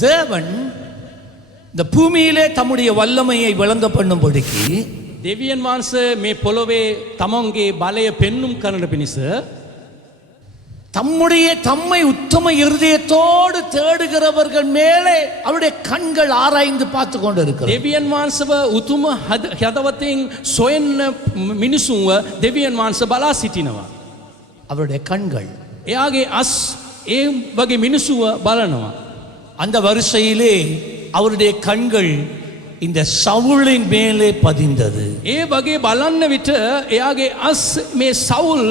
தேவன் இந்த பூமியிலே தம்முடைய வல்லமையை விளங்க பண்ணும்படிக்கு දෙවියන් වහන්සේ මේ පොළොවේ තමන්ගේ බලය පෙන්නුම් කරන පිණිස தம்முடைய தம்மை உத்தம இருதயத்தோடு தேடுகிறவர்கள் மேலே அவருடைய கண்கள் ஆராய்ந்து பார்த்து கொண்டு இருக்கிறது දෙවියන් වහන්සව උතුම හද- හදවතින් සොයන්න මිනිසුන්ව දෙවියන් වහන්ස බලා සිටිනවා. அவருடைய கண்கள் එයාගේ අස් ඒ වගේ මිනිසුව බලනවා. அந்த வரிசையிலே அவருடைய கண்கள் இந்த சவுளின் மேலே பதிந்தது ඒ වගේ බලන්න විට එයාගේ අස් මේ සවුල්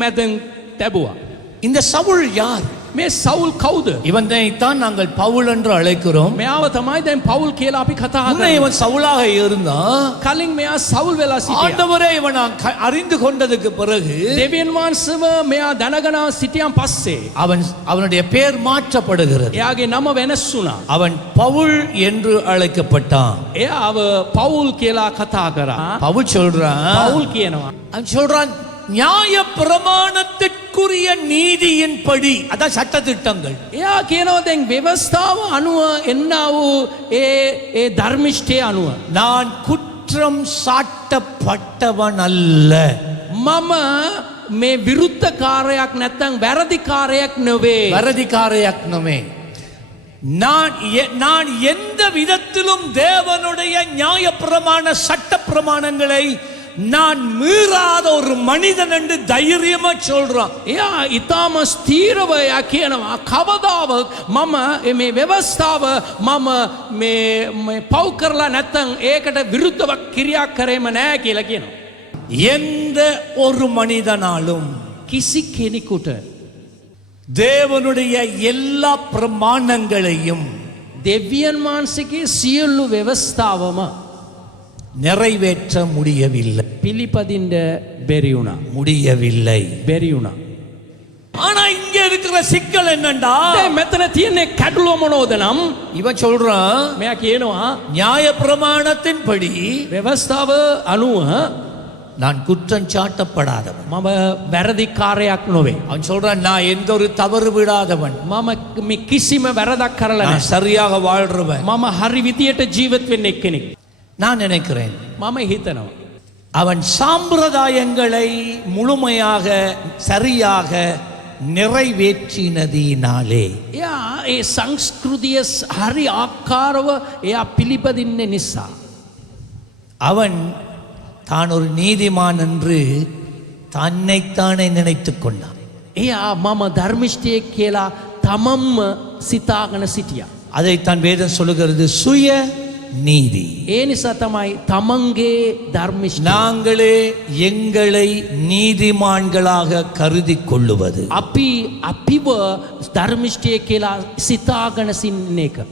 මැදන් තැබුවා. இந்த சவுல் யார் මේ සවුල් කවුද. இவனைத்தான் நாங்கள் பவுல் என்று அழைக்கிறோம் මෙයාව තමයි දැන් පවුල් කියලා අපි කතා முன்ன කරන්නේ. இவன் சவுலாக இருந்தான் කලින් මෙයා සවුල් වෙලා සිටියා. ஆண்டவரே இவன் நான் க- அறிந்து கொண்டதுக்கு பிறகு දෙවියන් වහන්සව මෙයා දැනගන සිටියන් පස්සේ. அவன் அவனுடைய பெயர் மாற்றப்படுகிறது එයාගේ නම වෙනස් වුණා. அவன் பவுல் என்று அழைக்கப்பட்டான் එයාව පවුල් කියලා කතා කරා. பவுல் சொல்றான் පවුල් කියනවා. அவன் சொல்றான் நியாய பிரமாணத்திற்குரிய நீதியின்படி அதான் சட்ட திட்டங்கள் එයා කියනවා දැන් ව්‍යවස්ථාව අනුව එන්න වූ ඒ ඒ ධර්මිෂ්ඨය අනුව. நான் குற்றம் சாட்டப்பட்டவன் அல்ல මම මේ විරුද්ධකාරයක් නැත්තං වැරදිකාරයක් නොවේ. வரதிகாரையாக்கணுமே நான் எ- நான் எந்த விதத்திலும் தேவனுடைய நியாயப்பிரமாண சட்ட பிரமாணங்களை நான் மீறாத ஒரு மனிதன் என்று தைரியமா சொல்றான் එයා ඉතාම ස්තීරවයා කියනවා කවදාවත් මම මේ ව්‍යවස්ථාව මම මේ මේ පව් කරලා නැත්තං ඒකට විරුද්ධවක් කිරියක් කරේම නෑ කියලා කියනවා. எந்த ஒரு மனிதனாலும் කිසි කෙනෙකුට தேவனுடைய எல்லா பிரமாணங்களையும் දෙවියන් වහන්සේගේ සියල්ලු ව්‍යවස්ථාවම நிறைவேற்ற முடியவில்லை. பிலிப்பதின் பெரியுனா? முடியவில்லை. பெரியுனா? ஆனா இங்க இருக்கிற சிக்கல் என்னண்டா? மெத்தன தீர்ணை கடலோ மனோதனம் இவன் சொல்றான் மேக்கு ஏனுவா நியாய பிரமாணத்தின் படி விவஸ்தாவ அணுவ. நான் குற்றம் சாட்டப்படாதவன். மம வெரதிக்காரையாக்குனவே. அவன் சொல்றான் நான் எந்த ஒரு தவறு விடாதவன். மம மி கிசிம வெரதக்கரல சரியாக வாழ்றவன். மம ஹரி விதியட்ட ஜீவத்வின் நெக்கினி நான் நினைக்கிறேன் මම හිතනවා. அவன் சாம்பிரதாயங்களை முழுமையாக சரியாக நிறைவேற்றினதினாலே එයා ඒ සංස්කෘතිය ස්- හරි ආකාරව එයා පිළිපදින්න නිසා. அவன் தான் ஒரு நீதிமான் என்று தன்னைத்தானே நினைத்துக் கொண்டான் එයා මම ධර්මිෂ්ටය කියලා තමම්ම සිතාගන සිටිය. அதைத்தான் வேதம் சொல்லுகிறது சுய நீதி. ஏனி சத்தமாய் தமங்கே தர்மிஷ் நாங்களே எங்களை நீதிமான்களாக கருதி கொள்ளுவது. அப்பி அப்பிவ தர்மிஷ்டே கேலா சித்தாகண சின்னேக்க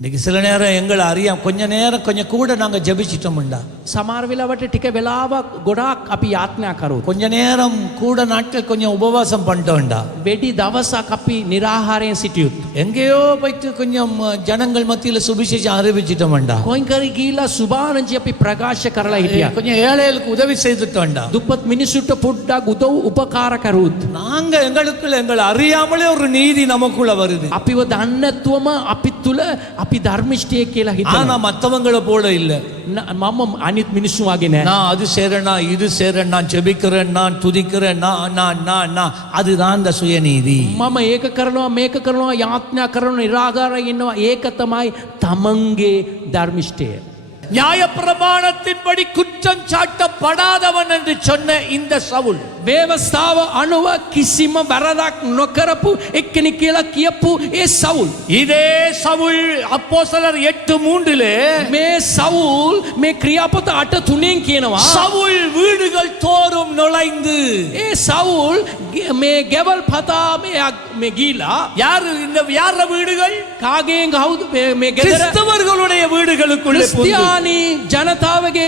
இன்னைக்கு சில நேரம் எங்களை அறியாம கொஞ்ச நேரம் கொஞ்சம் கூட நாங்கள் ஜபிச்சிட்டோம்டா. සමාර වෙලාවට ටික වෙලාවක් ගොඩාක් අපි යාත්නයා කරුත්. கொஞ்ச நேரம் கூட நாட்கள் கொஞ்சம் உபவாசம் பண்ணிட்டோம்டா වෙඩි දවසක් අපි නිරාහාරයෙන් සිටියුත්. எங்கேயோ போயிட்டு கொஞ்சம் ஜனங்கள் மத்தியில சுவிசேஷம் அறிவிச்சிட்டோம்டா කොයින්කරි ගීලා සුභානජි අපි ප්‍රකාශ කරලා හිටිය. கொஞ்சம் ஏழைகளுக்கு உதவி செய்துட்டோம்டா දුපත් මිනිස්සුට පොඩ්ඩක් උදව් උපකාර කරුත්. நாங்க எங்களுக்குள்ள எங்களை அறியாமலே ஒரு நீதி நமக்குள்ள வருது අපිව දන්නත්තුවම අපිත් තුළ අපි ධර්මිෂ්ටය කියලා ஆனா හිතන. மத்தவங்களை போல இல்ல මම අනිත් මිනිස්සු වගේ නෑ. நான் அது செய்றேன் நான் இது செய்றேன் நான் ஜெபிக்கிறேன் நான் துதிக்கிறேன் நான் நான் நான் நான் அதுதான் அந்த சுயநீதி මම ඒක කරනවා මේක කරනවා යාත්ඥා කරන නිරාගාර ඉන්නවා ඒක තමයි තමන්ගේ ධර්මිෂ්ටය. ನ್ಯಾಯಪ್ರಮಾಣತ್ತಿನ್ಬಡಿ ಕುಚ್ಚಂ ಚಾಟಪಡಾದವನ್ ಎಂದು ಸೊನ್ನ ಇಂದ ಸೌಲ್ ದೇವಸ್ಥಾವ ಅಣುವ ಕಿಸಿಮ ಬರದಾಕ್ ನೊಕರಪು ಎಕ್ಕನಿ ಕೀಳ ಕಿಯಪ್ಪು ಏ ಸೌಲ್ ಇದೇ ಸೌಲ್ ಅಪ್ಪೋಸಲರ್ ಎಟ್ಟು ಮೂಂಡಿಲೆ ಮೇ ಸೌಲ್ ಮೇ ಕ್ರಿಯಾಪದ ಅಟ ತುಣೇನ್ ಕೇನವ ಸೌಲ್ வீடுகள் தோறும் நுழைந்து ஏ சவுல் මේ ගැවල් පතා මේ- මේ ගීලා யாரு இந்த யார வீடுகள் කාගෙන් කවුද මේ- මේ ගෙදර கிறிஸ்தவர்களுடைய வீடுகளுக்குள்ளே புகுந்து ක්‍රිස්තියානි ජනතාවගේ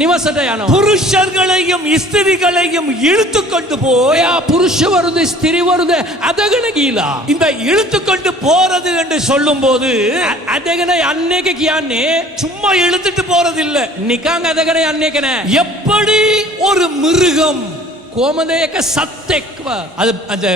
නිවසට යනවා. புருஷர்களையும் ஸ்திரிகளையும் இழுத்து கொண்டு போய் ඔයා පුරුෂවරුද ස්තිරිවරුද ඇදගෙන ගීලා. இந்த இழுத்து கொண்டு போறது என்று சொல்லும் போது ඇ- ඇදගෙන යන්න එක කියන්නේ சும்மா இழுத்துட்டு போறது இல்ல නිකං ඇදගෙන යන්න එක නෑ. எப்படி ஒரு மிருகம் கோமதேக சத்தெக்வ. அது அந்த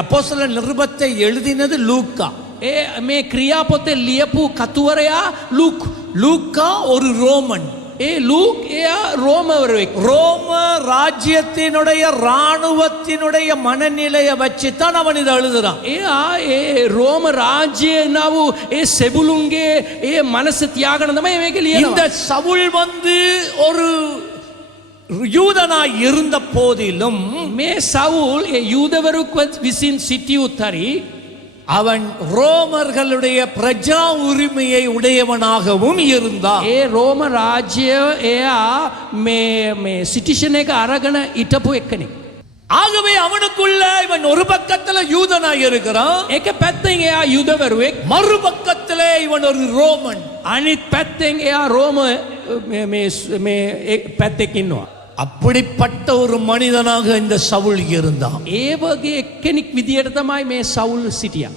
அப்போசல நிருபத்தை எழுதினது லூக்கா. ஏ மே கிரியாபத்தை லியப்பு கத்துவரையா? லூக் லூக்கா ஒரு ரோமன். ஏ லூக் ஏ ரோமவரை ரோம ராஜ்யத்தினுடைய ராணுவத்தினுடைய மனநிலையை வச்சு தான் அவன் இதை எழுதுறான். ஏ ಆ ಏ ರೋಮ ರಾಜ್ಯ ஏ ಏ ஏ மனசு ಮನಸ್ಸು தியாகನந்தமா இவைகள் இந்த சவுல் வந்து ஒரு யூதனாய் இருந்த போதிலும் மே சவுல் யூதவருக்கு விசின் சித்தியுத்தரி அவன் ரோமர்களுடைய பிரஜா உரிமையை உடையவனாகவும் இருந்தான். ஏ ரோம ராஜ்ய ஏயா மே மே சிட்டிஷனேக அரகன இட்டப்பு எக்கனி. ஆகவே அவனுக்குள்ள இவன் ஒரு பக்கத்துல யூதனாய் இருக்கிறான். ஏக பெத்தங்கயா யூதவருவே. மறுபக்கத்திலே இவன் ஒரு ரோமன். அனித் பெத்தங்கயா ரோம மே மே பெத்தைக்கின்னுவான். මේ එක් පැත්තෙක් ඉන්නවා. அப்படிப்பட்ட ஒரு மனிதனாக இந்த சவுல் இருந்தான் ඒ වගේ එක්කෙනෙක් විදියට තමයි මේ සවුල් සිටිය.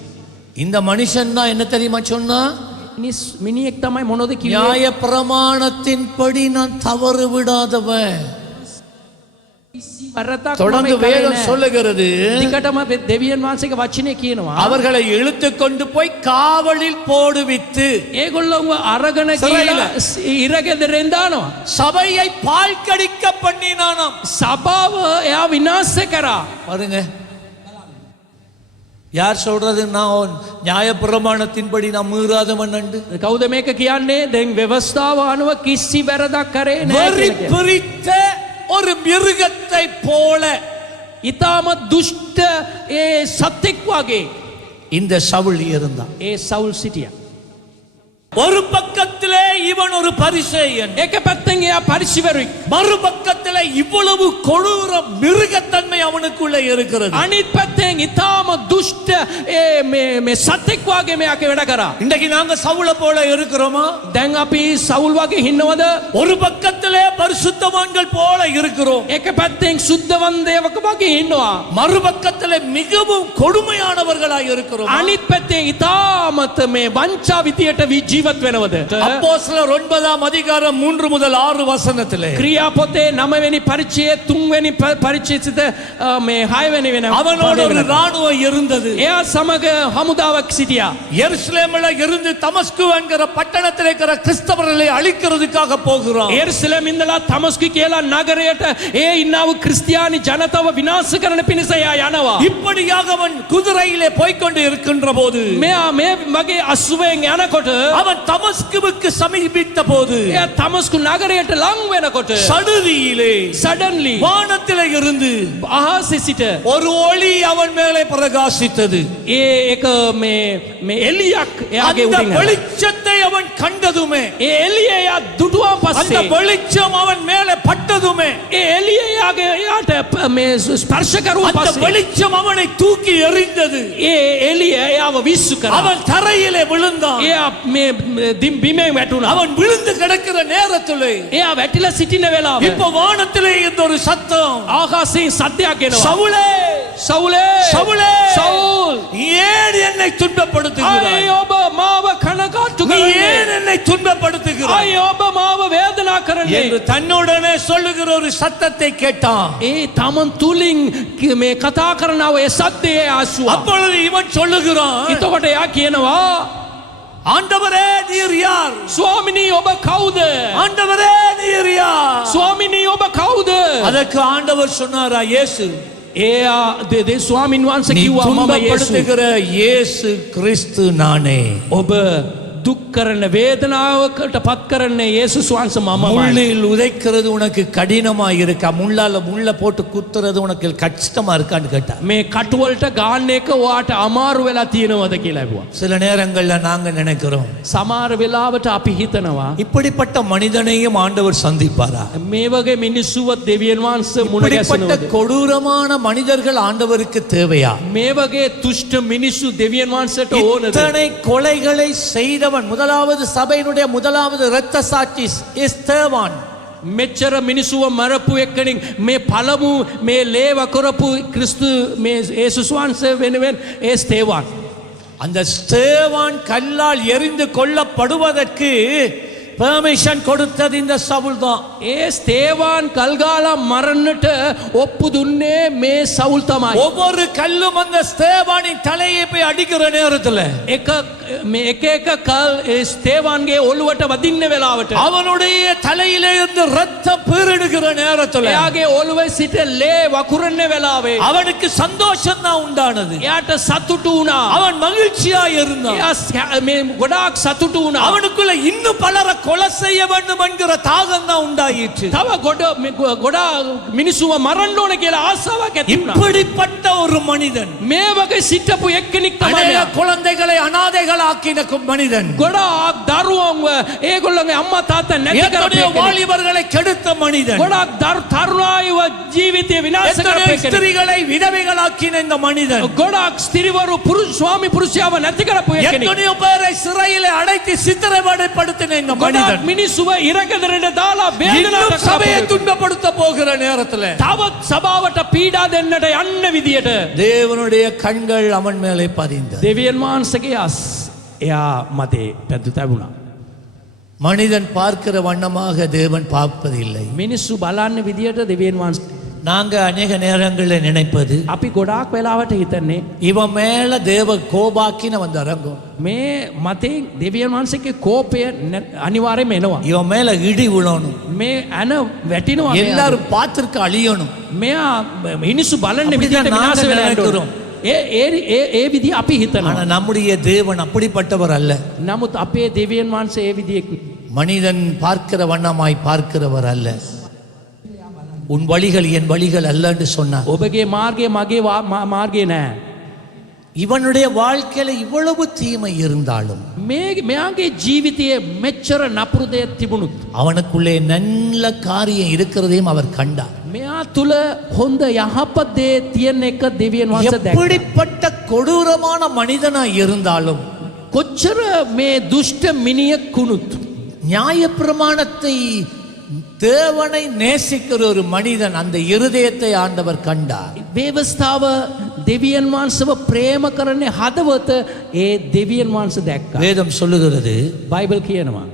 இந்த மனுஷன் தான் என்ன தெரியுமா சொன்னா නිස් මිනිෙක් තමයි මොනොද කිය நியாய பிரமாணத்தின்படி நான் தவறு விடாதவன் தொடர்ந்து வேதம் சொல்லுகிறது දිකටම දෙවියන් වහන්සේක වචනය කියනවා. அவர்களை இழுத்து கொண்டு போய் காவலில் போடுவித்து ඒගොල්ලොව අරගන සරයිල. ඉරගෙදරෙන් දානවා. சபையை நீக்க பண்ணினானாம் சபாவை விநாச கரா பாருங்க. யார் சொல்றது? நான் நியாய பிரமாணத்தின்படி நான் மீறாதவன் அண்டு கௌத மேக்க தென் விவஸ்தாவானுவ கிசி வரதா கரே நேரி பிரித்த ஒரு மிருகத்தை போல இதாம துஷ்ட ஏ சத்திக்வாகே இந்த சவுள் இருந்தான். ஏ சவுள் சிட்டியா? ஒரு பக்கத்திலே இவன் ஒரு பரிசேயன். ஏக பத்தங்க பரிசுவரு மறுபக்கத்துல இவ்வளவு கொடூர மிருகத்தன்மை அவனுக்குள்ள இருக்கிறது. அனித் பத்தங்க இதாம துஷ்ட சத்தைக்குவாக மேக்க விடகரா. இன்றைக்கு நாங்க சவுல போல இருக்கிறோமா? தேங்க அப்பி சவுல்வாக இன்னவத. ஒரு பக்கத்திலே பரிசுத்தவான்கள் போல இருக்கிறோம். ஏக சுத்த சுத்தவன் தேவக்குவாக இன்னவா. மறுபக்கத்திலே மிகவும் கொடுமையானவர்களாக இருக்கிறோம்? அனித் பத்தங்க இதாமத்தமே வஞ்சா வித்தியட்ட வி වී ජීවත් වෙනවද. அப்போஸ்தலர் ஒன்பதாம் அதிகாரம் மூன்று முதல் ஆறு வசனத்திலே ක්‍රියාපොතේ නමවැනි පරිචය තුන්වැනි ප- පරිචේසිත අ, මේ හයවැනි වෙන அவனோடு ஒரு ராணுவம் இருந்தது එයා සමග හමුදාවක් සිටියා. எருசலேமில் இருந்து தமஸ்கு என்கிற பட்டணத்தில் இருக்கிற கிறிஸ்தவர்களை அழிக்கிறதுக்காக போகிறான் ඒර්සලම් ඉඳලා තමස්කි කියලා නගරයට ඒ ඉන්නාව ක්‍රිස්තියානි ජනතාව විනාශ කරන පිණිස එයා යනවා. இப்படியாக அவன் குதிரையிலே போய்க்கொண்டு இருக்கின்ற போது මෙයා මේ මගේ අස්සුවයෙන් යනකොට அவன் அவன் தமஸ்குவுக்கு சமீபித்த போது தமஸ்கு நகரை எட்ட லாங் வேணக்கொட்டு சடுதியிலே சடன்லி வானத்திலே இருந்து ஆகாசிசிட்ட ஒரு ஒளி அவன் மேலே பிரகாசித்தது. ஏக மே மே எலியாக் ஆகே வெளிச்சத்தை அவன் கண்டதுமே. ஏ எலியா துடுவா பஸ்ஸே. அந்த வெளிச்சம் அவன் மேலே பட்டதுமே. ஏ எலியாக யாட்ட மே ஸ்பர்ஷ அந்த வெளிச்சம் அவனை தூக்கி எறிந்தது. ஏ எலியா அவ அவன் தரையிலே விழுந்தான். ஏ மே அவன் விழுந்து கிடக்கிற நேரத்தில் ஏ ಆ ವೆಟ್ಟಿಲ ಸಿಟ್ಟಿನ ವೇಳ ಇಪ್ಪ ವಾನತಿಲೆ ಎಂದೊರು ಸತ್ತಂ ಆಕಾಶಿ ಸದ್ಯ ಆಗಿನ ಸೌಳೆ ಸೌಳೆ ಸೌಳೆ ಸೌಲ್ ಏನ್ ಎನ್ನೈ துன்பப்படுத்துகிறாய்? மாவ கணக்காட்டுகிறாய் ஏன் என்னை துன்பப்படுத்துகிறாய்? ஐயோப மாவ வேதனாக்கரன் என்று தன்னுடனே சொல்லுகிற ஒரு சத்தத்தை கேட்டான். ஏ தமன் துலிங் மே கதாகரனாவே சத்தியே ஆசு அப்பொழுது இவன் சொல்லுகிறான் இதோட யாக்கியனவா ஆண்டவரே நீர் யார்? சுவாமினி ஒப கவுது. ஆண்டவரே நீர் யார்? சுவாமினி ஒப கவுது. அதற்கு ஆண்டவர் சொன்னாரா இயேசு சுவாமின் வான்ச கிவா மாமா இயேசு கிறிஸ்து நானே. ஒப දුක් කරන වේදනාවකට පත් කරන්නේ යේසුස් වහන්සේ මමමයි. முள்ளில் உதைக்கிறது உனக்கு கடினமா இருக்கா முள்ளால முள்ள போட்டு குத்துறது உனக்கு கஷ்டமா இருக்கான்னு கேட்டா මේ කටුවලට ගාන්න එක ඔයාට අමාරු වෙලා තියෙනවද කියලා ඇහුවා. சில நேரங்கள்ல நாங்க நினைக்கிறோம் සමහර වෙලාවට අපි හිතනවා இப்படிப்பட்ட மனிதனையும் ஆண்டவர் சந்திப்பாரா මේ වගේ මිනිස්සුවත් දෙවියන් වහන්සේ මුණ இப்படிப்பட்ட ගැසෙනවද? கொடூரமான மனிதர்கள் ஆண்டவருக்கு தேவையா මේ වගේ තුෂ්ට මිනිස්සු දෙවියන් වහන්සේට ඕනද? இத்தனை கொலைகளை செய்தவன் முதலாவது சபையினுடைய முதலாவது இரத்த சாட்சி எஸ்தேவான் මෙච්චර මිනිසුව මරපු එක්කනින් මේ පළමු මේ ලේව කරපු ක්‍රිස්තු මේ ඒසුස් වහන්සේ වෙනුවෙන් ඒ ස්තේවාන්. அந்த ஸ்தேவான் கல்லால் எரிந்து கொல்லப்படுவதற்கு பெர்மிஷன் கொடுத்தது இந்த சவுல் தான். ஏ ஸ்தேவான் கல்காலம் மரண்ணுட்டு ஒப்புதுன்னே மே சவுல் தமாய். ஒவ்வொரு கல்லும் அந்த ஸ்தேவானின் தலையை போய் அடிக்கிற நேரத்தில். ஏக்க ஏக்க கல் ஸ்தேவான்கே ஒழுவட்ட வதின்ன வேலாவட்ட அவனுடைய தலையில இருந்து ரத்தம் பீரிடுகிற நேரத்தில். ஆகே ஒழுவை சிட்ட லே வகுரன்ன வேலாவே அவனுக்கு சந்தோஷம் தான் உண்டானது. ஏட்ட சத்துட்டுனா அவன் மகிழ்ச்சியா இருந்தான். கொடாக் சத்துட்டுனா அவனுக்குள்ள இன்னும் பலர கொலை செய்ய வேண்டும் என்கிற தாகம் தான் உண்டாயிற்று. தவ கொட கொட மினிசுவ மரண்டோன கேல இப்படிப்பட்ட ஒரு மனிதன் மேவகை சிட்டப்பு எக்கனிக் அநேக குழந்தைகளை அனாதைகளாக்கின மனிதன் கொட தருவங்க ஏகுள்ளங்க அம்மா தாத்தா நெத்தகரே வாலிபர்களை கெடுத்த மனிதன் கொட தர் தருளாய்வ ஜீவித்திய விநாசகரே ஸ்திரிகளை விதவைகளாக்கின இந்த மனிதன் கொடா ஸ்திரிவரு புரு சுவாமி புருஷாவ நெத்தகரப்பு எக்கனிக். எத்தனையோ பேரை சிறையில் அடைத்து சித்திரவதைப்படுத்தின இந்த மனிதன் மனிதன் මිනිස්සුව ඉරකදරට දාලා වේදනාවට இன்னும் சபையை කරපු துன்பப்படுத்த போகிற நேரத்துல තවත් සභාවට පීඩා දෙන්නට යන්න විදියට தேவனுடைய கண்கள் அவன் மேலே பதிந்தது දෙවියන් වහන්සගේ අස් එයා මතේ පැද්දු තැබුණා. மனிதன் பார்க்கிற வண்ணமாக தேவன் பார்ப்பதில்லை මිනිස්සු බලන්න විදියට දෙවියන් වහන්ස. நாங்க அநேக நேரங்களில் நினைப்பது අපි ගොඩාක් වෙලාවට හිතන්නේ இவன் மேல தேவ கோபாக்கின வந்து இறங்கும் මේ මතේ දෙවියන් වහන්සේගේ කෝපය නැ- අනිවාර්යයෙන්ම එනවා. இவன் மேல இடி விழணும் මේ ඇන වැටිනවා මෙයාට. எல்லாரும் பார்த்திருக்க அழியணும் මෙයා මිනිස්සු බලන්න අපිට විදිහට නාග විනාශ වෙලා යන්න නිරතුරුම්. ඕන. ඒ ඒ ඒ- ඒ විදිහ අපි ஆனா හිතනවා. நம்முடைய தேவன் அப்படிப்பட்டவர் அல்ல නමුත් අපේ දෙවියන් වහන්සේ ඒ විදිහ மனிதன் பார்க்கிற வண்ணமாய் பார்க்கிறவர் அல்ல உன் வழிகள் என் வழிகள் அல்லன்னு சொன்னார் ඔබගේ මාර්ගය මගේ වා- මා- මාර්ගය නෑ. இவனுடைய வாழ்க்கையில இவ்வளவு தீமை இருந்தாலும் මේ මෙයාගේ ජීවිතයේ මෙච්චර නපුරු දෙයක් තිබුණුත්. அவனுக்குள்ளே நல்ல காரியம் இருக்கிறதையும் அவர் கண்டார் මෙයා තුළ හොඳ යහපත් දේ තියෙන එක දෙවියන් වහන්ස දැක්. எப்படிப்பட்ட கொடூரமான மனிதனாய் இருந்தாலும் කොච්චර මේ දුෂ්ට මිනිියක් කුණුත්. நியாயப்பிரமாணத்தை தேவனை நேசிக்கிற ஒரு மனிதன் அந்த இருதயத்தை ஆண்டவர் கண்டார் වේවස්ථාව දෙවියන් වහන්සව ප්‍රේම කරන්නේ හදවත ඒ දෙවියන් වහන්ස දැක්ක. வேதம் சொல்லுகிறது බයිබල් කියනවා.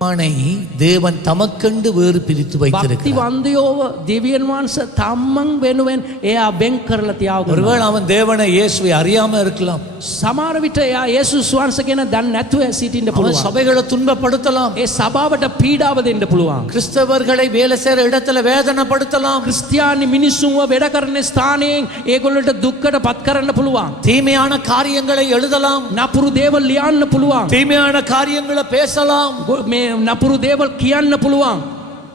ஆணை தேவன் தமக்கென்று வேறு பிரித்து භක්ති வைத்திருக்கிறார் වන්දයෝව දෙවියන් වහන්ස තම්මං වෙනුවෙන් එයා බෙන් කරලා තියාව. ஒருவேளை அவன் தேவனை இயேசுவை அறியாம இருக்கலாம் සමාර විට එයා ඒසු ස්වන්ස කෙන දන් නැතුව සිටින්ට அவன் පුළුවන්. சபைகளை துன்பப்படுத்தலாம் ඒ සභාවට පීඩාව දෙන්න පුළුවන්. கிறிஸ்தவர்களை வேலை செய்யற இடத்துல வேதனைப்படுத்தலாம் ක්‍රස්තියානි මිනිස්සුන්ව වැඩ කරන ස්ථානයෙන් ඒගොල්ලට දුක්කට පත් කරන්න පුළුවන්. தீமையான காரியங்களை எழுதலாம் නපුරු දේවල් ලියන්න පුළුවන්. தீமையான காரியங்களை பேசலாம் ගො- මේ නපුරු දේවල් කියන්න පුළුවන්.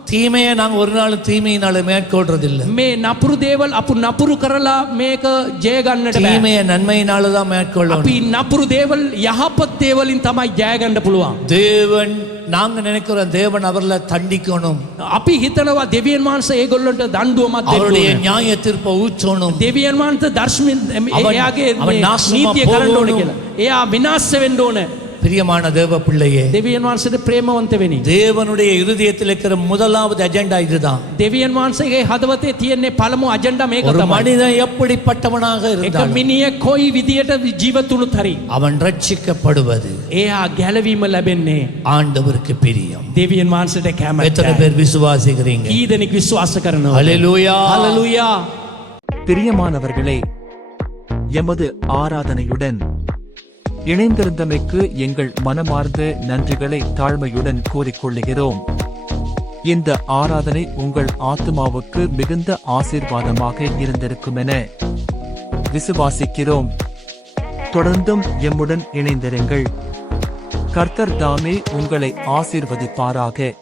தீமையை நாங்க ஒரு நாள் தீமையினால மேற்கொள்றதில்லை මේ නපුරු දේවල් අප නපුරු කරලා මේක ජයගන්නට බෑ. தீமையை நன்மையினால தான் மேற்கொள்ளணும் අපි නපුරු දේවල් යහපත් දේවලින් තමයි ජයගණ්ඩ පුළුවන්. தேவன் நாங்க நினைக்கிறோம் தேவன் அவர்களை தண்டிக்கணும் අපි හිතනවා දෙවියන් වහන්ස ඒගොල්ලොන්ට දණ්ඩුවමත් அவருடைய දෙන්න ඕන. நியாய தீர்ப்பை ஊற்றணும் දෙවියන් වහන්ත දර්ශමින් அவன்- එයාගේ அவன் මේ நாசமா නීතිය කරන්න ඕන போகணும். කියලා. එයා විනාස්ස වෙන්න ඕන. பிரியமான தேவ பிள்ளையே දෙවියන් වහන්සට ප්‍රේමවන්ත වෙනි. தேவனுடைய இருதயத்தில் இருக்கிற முதலாவது அஜெண்டா இதுதான் දෙවියන් වහන්සේගේ හදවතේ තියෙන්නේ පළමු අජෙන්ඩා මේක ஒரு තමයි. மனிதன் எப்படிப்பட்டவனாக එක இருந்தாலும் මිනිිය කොයි විදියට ජීවතුුණු හරි. அவன் ரட்சிக்கப்படுவது එයා ගැලවීම ලැබෙන්නේ ஆண்டவருக்கு பிரியம் දෙවියන් වහන්සට කැම எத்தனை பேர் விசுவாசிக்கிறீங்க ඊදනෙක් විශ්වාස කරනවා. ஹalleluya හලලුයා பிரியமானவர்களே எமது ஆராதனையுடன் இணைந்திருந்தமைக்கு எங்கள் மனமார்ந்த நன்றிகளை தாழ்மையுடன் கூறிக்கொள்ளுகிறோம். இந்த ஆராதனை உங்கள் ஆத்மாவுக்கு மிகுந்த ஆசீர்வாதமாக இருந்திருக்கும் என விசுவாசிக்கிறோம். தொடர்ந்தும் எம்முடன் இணைந்திருங்கள். கர்த்தர் தாமே உங்களை ஆசீர்வதிப்பாராக.